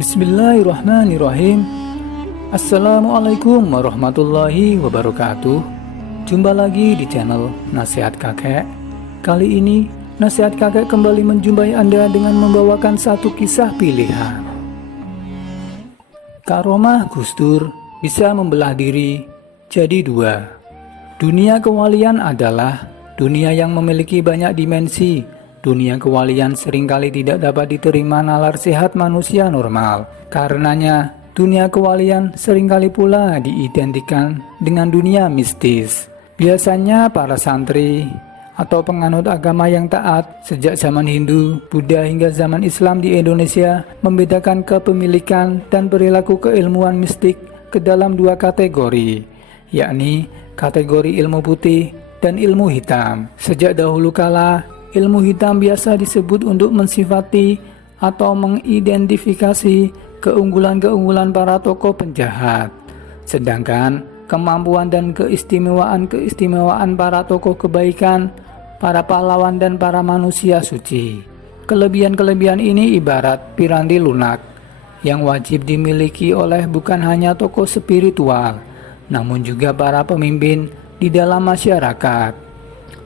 Bismillahirrahmanirrahim. Assalamualaikum warahmatullahi wabarakatuh. Jumpa lagi di channel Nasihat Kakek. Kali ini Nasihat Kakek kembali menjumpai Anda dengan membawakan satu kisah pilihan. Karomah Gus Dur bisa membelah diri jadi dua. Dunia kewalian adalah dunia yang memiliki banyak dimensi. Dunia kewalian seringkali tidak dapat diterima nalar sehat manusia normal. Karenanya, dunia kewalian seringkali pula diidentikan dengan dunia mistis. Biasanya para santri atau penganut agama yang taat sejak zaman Hindu, Buddha hingga zaman Islam di Indonesia membedakan kepemilikan dan perilaku keilmuan mistik ke dalam dua kategori, yakni kategori ilmu putih dan ilmu hitam. Sejak dahulu kala, ilmu hitam biasa disebut untuk mensifati atau mengidentifikasi keunggulan-keunggulan para tokoh penjahat. Sedangkan kemampuan dan keistimewaan para tokoh kebaikan, para pahlawan dan para manusia suci. Kelebihan-kelebihan ini ibarat piranti lunak yang wajib dimiliki oleh bukan hanya tokoh spiritual, namun juga para pemimpin di dalam masyarakat.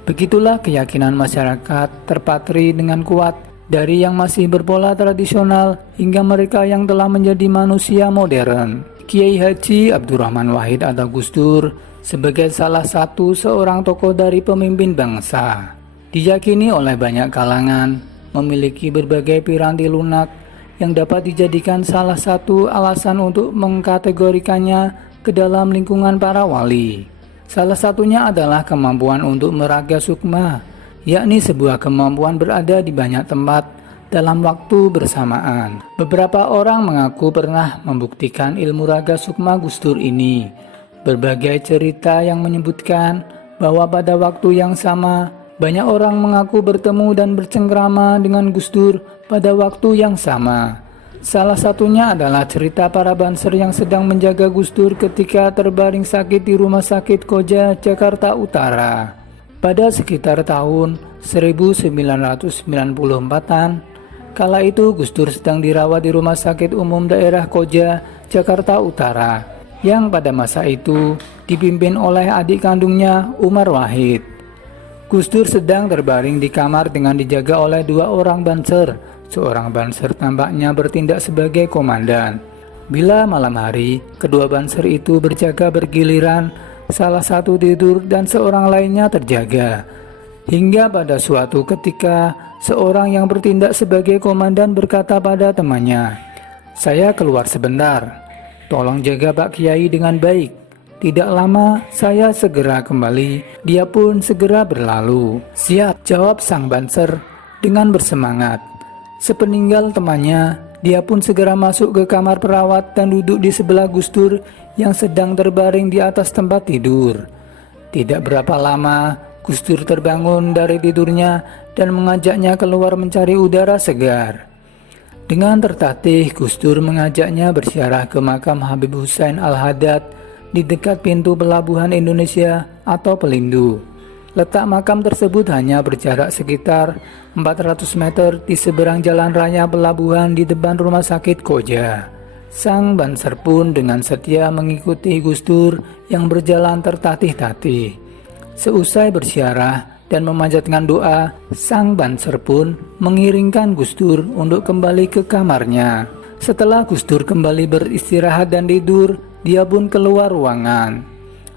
Begitulah keyakinan masyarakat terpatri dengan kuat dari yang masih berpola tradisional hingga mereka yang telah menjadi manusia modern. Kiai Haji Abdurrahman Wahid atau Gus Dur sebagai salah satu seorang tokoh dari pemimpin bangsa, diyakini oleh banyak kalangan memiliki berbagai piranti lunak yang dapat dijadikan salah satu alasan untuk mengkategorikannya ke dalam lingkungan para wali. Salah satunya adalah kemampuan untuk meraga sukma, yakni sebuah kemampuan berada di banyak tempat dalam waktu bersamaan. Beberapa orang mengaku pernah membuktikan ilmu raga sukma Gus Dur ini. Berbagai cerita yang menyebutkan bahwa pada waktu yang sama, banyak orang mengaku bertemu dan bercengkrama dengan Gus Dur pada waktu yang sama. Salah satunya adalah cerita para banser yang sedang menjaga Gus Dur ketika terbaring sakit di Rumah Sakit Koja, Jakarta Utara. Pada sekitar tahun 1994-an, kala itu Gus Dur sedang dirawat di Rumah Sakit Umum Daerah Koja, Jakarta Utara, yang pada masa itu dipimpin oleh adik kandungnya Umar Wahid. Gus Dur sedang terbaring di kamar dengan dijaga oleh dua orang banser. Seorang banser tampaknya bertindak sebagai komandan. Bila malam hari, kedua banser itu berjaga bergiliran, salah satu tidur dan seorang lainnya terjaga. Hingga pada suatu ketika, seorang yang bertindak sebagai komandan berkata pada temannya, "Saya keluar sebentar, tolong jaga Pak Kiai dengan baik." Tidak lama, saya segera kembali. Dia pun segera berlalu. "Siap," jawab sang banser dengan bersemangat. Sepeninggal temannya, dia pun segera masuk ke kamar perawat dan duduk di sebelah Gus Dur yang sedang terbaring di atas tempat tidur. Tidak berapa lama, Gus Dur terbangun dari tidurnya dan mengajaknya keluar mencari udara segar. Dengan tertatih, Gus Dur mengajaknya berziarah ke makam Habib Hussein Al-Haddad di dekat pintu pelabuhan Indonesia atau Pelindu. Letak makam tersebut hanya berjarak sekitar 400 meter di seberang jalan raya pelabuhan di depan Rumah Sakit Koja. Sang banser pun dengan setia mengikuti Gus Dur yang berjalan tertatih-tatih. Seusai berziarah dan memanjatkan doa, sang banser pun mengiringkan Gus Dur untuk kembali ke kamarnya. Setelah Gus Dur kembali beristirahat dan tidur, dia pun keluar ruangan.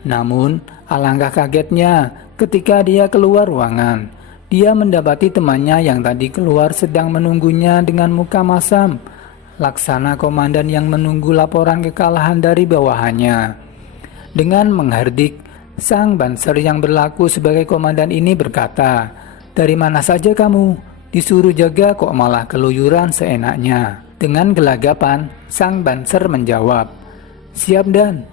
Namun, alangkah kagetnya ketika dia keluar ruangan. Dia mendapati temannya yang tadi keluar sedang menunggunya dengan muka masam, laksana komandan yang menunggu laporan kekalahan dari bawahannya. Dengan menghardik, sang banser yang berlaku sebagai komandan ini berkata, "Dari mana saja kamu? Disuruh jaga kok malah keluyuran seenaknya." Dengan gelagapan, sang banser menjawab, "Siap Dan,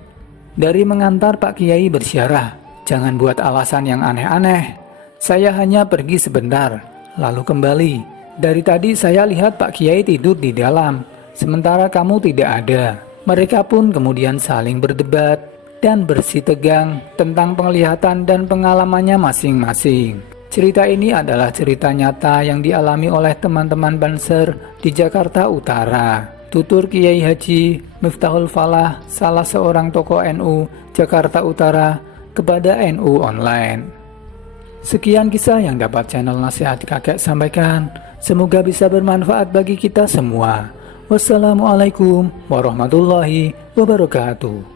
dari mengantar Pak Kiai berziarah. Jangan buat alasan yang aneh-aneh. Saya hanya pergi sebentar, lalu kembali. Dari tadi saya lihat Pak Kiai tidur di dalam, sementara kamu tidak ada." Mereka pun kemudian saling berdebat dan bersitegang tentang penglihatan dan pengalamannya masing-masing. Cerita ini adalah cerita nyata yang dialami oleh teman-teman Banser di Jakarta Utara. Tutur Kiai Haji Miftahul Falah, salah seorang tokoh NU Jakarta Utara, kepada NU Online. Sekian kisah yang dapat channel Nasihat Kakek sampaikan. Semoga bisa bermanfaat bagi kita semua. Wassalamualaikum warahmatullahi wabarakatuh.